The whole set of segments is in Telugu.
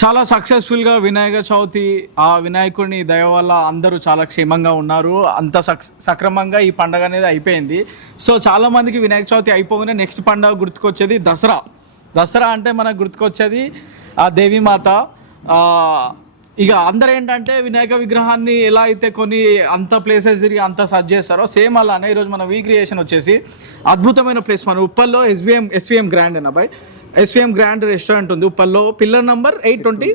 చాలా సక్సెస్ఫుల్గా వినాయక చవితి ఆ వినాయకుడిని దయ వల్ల అందరూ చాలా క్షేమంగా ఉన్నారు. అంత సక్స్ సక్రమంగా ఈ పండగ అనేది అయిపోయింది. సో చాలామందికి వినాయక చవితి అయిపోగానే నెక్స్ట్ పండగ గుర్తుకొచ్చేది దసరా. దసరా అంటే మనకు గుర్తుకొచ్చేది ఆ దేవీమాత ఇక అందరు ఏంటంటే వినాయక విగ్రహాన్ని ఎలా అయితే కొన్ని అంత ప్లేసెస్ తిరిగి అంత సర్చ్ చేస్తారో సేమ్ అలానే ఈరోజు మన వీ క్రియేషన్ వచ్చేసి అద్భుతమైన ప్లేస్ మన ఉప్పల్లో ఎస్విఎం ఎస్విఎం గ్రాండ్ అన్న బాయ్. ఎస్విఎం గ్రాండ్ రెస్టారెంట్ ఉంది ఉప్పల్లో. Pillar number eight twenty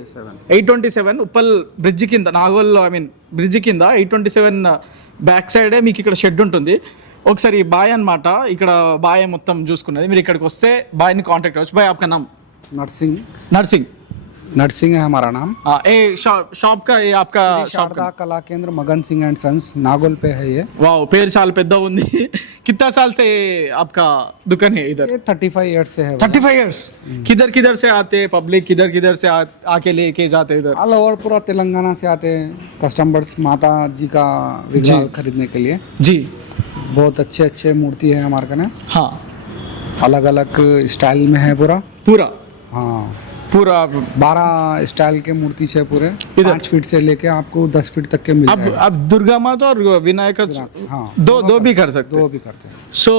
eight twenty seven Uppal bridge కింద నాగోల్ ఐ మీన్ బ్రిడ్జ్ కింద ఎయిట్ ట్వంటీ సెవెన్ బ్యాక్ సైడే మీకు ఇక్కడ షెడ్ ఉంటుంది. ఒకసారి బాయ్ అనమాట ఇక్కడ బాయ్ మొత్తం చూసుకున్నది. మీరు ఇక్కడికి వస్తే బాయ్ని కాంటాక్ట్ అవ్వచ్చు. బాయ్ ఆప్కా నమ్? నర్సింగ్. నర్సింగ్. नट है हमारा नाम। आ, ए शॉप का ये आपका शॉप का। कला केंद्र मगन सिंह एंड सन्स नागोल पे है ये। वाओ पेर साल पेद्दा ఉంది कितना साल से आपका दुकान है इधर? थर्टी फाइव ईयर्स से है थर्टी फाइव ईयर्स किधर किधर से आते हैं? पब्लिक किधर किधर से आ, आके लेके जाते इधर? ऑल ओवर पूरा तेलंगाना से आते हैं कस्टमर्स माता जी का विग्रह खरीदने के लिए। जी। बहुत अच्छे अच्छे मूर्ति है हमारे कने। हाँ। अलग अलग स्टाइल में है पूरा। पूरा? हाँ। पूरा बारह स्टाइल के मूर्ति है पूरे इधर? पाँच फीट से लेके आपको दस फीट तक के मिल अब जाएगा अब दुर्गा माता और विनायक हाँ दो दो भी कर सकते दो भी करते हैं సో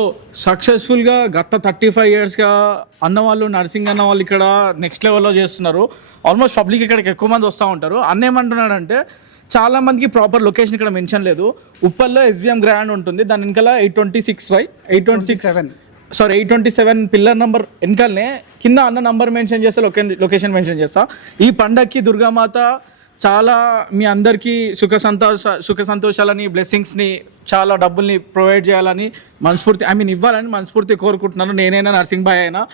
సక్సెస్ఫుల్గా గత థర్టీ ఫైవ్ ఇయర్స్గా అన్న వాళ్ళు నర్సింగ్ అన్న వాళ్ళు ఇక్కడ నెక్స్ట్ లెవెల్లో చేస్తున్నారు ఆల్మోస్ట్ పబ్లిక్ ఇక్కడికి ఎక్కువ మంది వస్తూ ఉంటారు అన్న ఏమంటున్నాడంటే చాలా మందికి ప్రాపర్ లొకేషన్ ఇక్కడ మెన్షన్ లేదు ఉప్పల్లో ఎస్బిఎం గ్రాండ్ ఉంటుంది దాని వెనకాల eight twenty six Y eight twenty six seven sorry eight twenty seven pillar number వెనకాలనే కింద అన్న నంబర్ మెన్షన్ చేస్తే లొకేషన్ మెన్షన్ చేస్తా. ఈ పండక్కి దుర్గామాత చాలా మీ అందరికీ సుఖ సంతోష సుఖ సంతోషాలని బ్లెస్సింగ్స్ని చాలా డబ్బుల్ని ప్రొవైడ్ చేయాలని మనస్ఫూర్తి ఐ మీన్ ఇవ్వాలని మనస్ఫూర్తి కోరుకుంటున్నాను. నేనైనా నర్సింగ్ బాయ్ అయినా.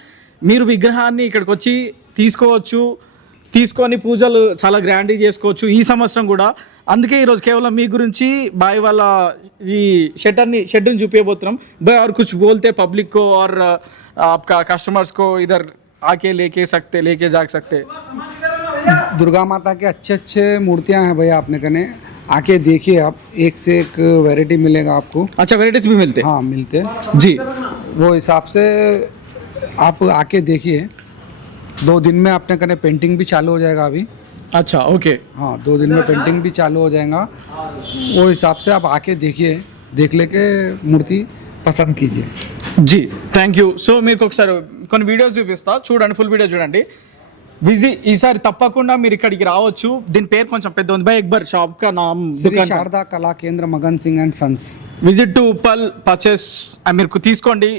మీరు విగ్రహాన్ని ఇక్కడికి వచ్చి తీసుకోవచ్చు. తీసుకొని పూజలు చాలా గ్రాండ్గా చేసుకోవచ్చు ఈ సంవత్సరం కూడా అందుకే ఈరోజు కేవలం మీ గురించి బాయ్ వాళ్ళ ఈ షెటర్ని షెడ్ని చూపించబోతున్నాం బాయ్ और कुछ बोलते पब्लिक को और आपका कस्टमर्स को इधर आके लेके सकते लेके जा सकते दुर्गा माता के अच्छे अच्छे मूर्तियां हैं भैया अपने कने आके देखिए आप एक से एक वैरायटी मिलेगा आपको अच्छा वेराइटीज भी मिलते हाँ मिलते जी वो हिसाब से आप आके देखिए दो दिन में अपने कने पेंटिंग भी चालू हो जाएगा अभी अच्छा ओके हाँ दो दिन में पेंटिंग भी चालू हो जाएगा वो हिसाब से आप आके देखिए देख लेके मूर्ति पसंद कीजिए జీ థ్యాంక్ యూ సో మీకు ఒకసారి కొన్ని వీడియోస్ చూపిస్తా చూడండి ఫుల్ వీడియో చూడండి బిజీ ఈసారి తప్పకుండా మీరు ఇక్కడికి రావచ్చు దీని పేరు కొంచెం పెద్ద ఉంది బై ఎక్బర్ షాప్ కా నామ్ Shri Sharada Kala Kendra Magan Singh and sons visit to Uppal purchase మీరు తీసుకోండి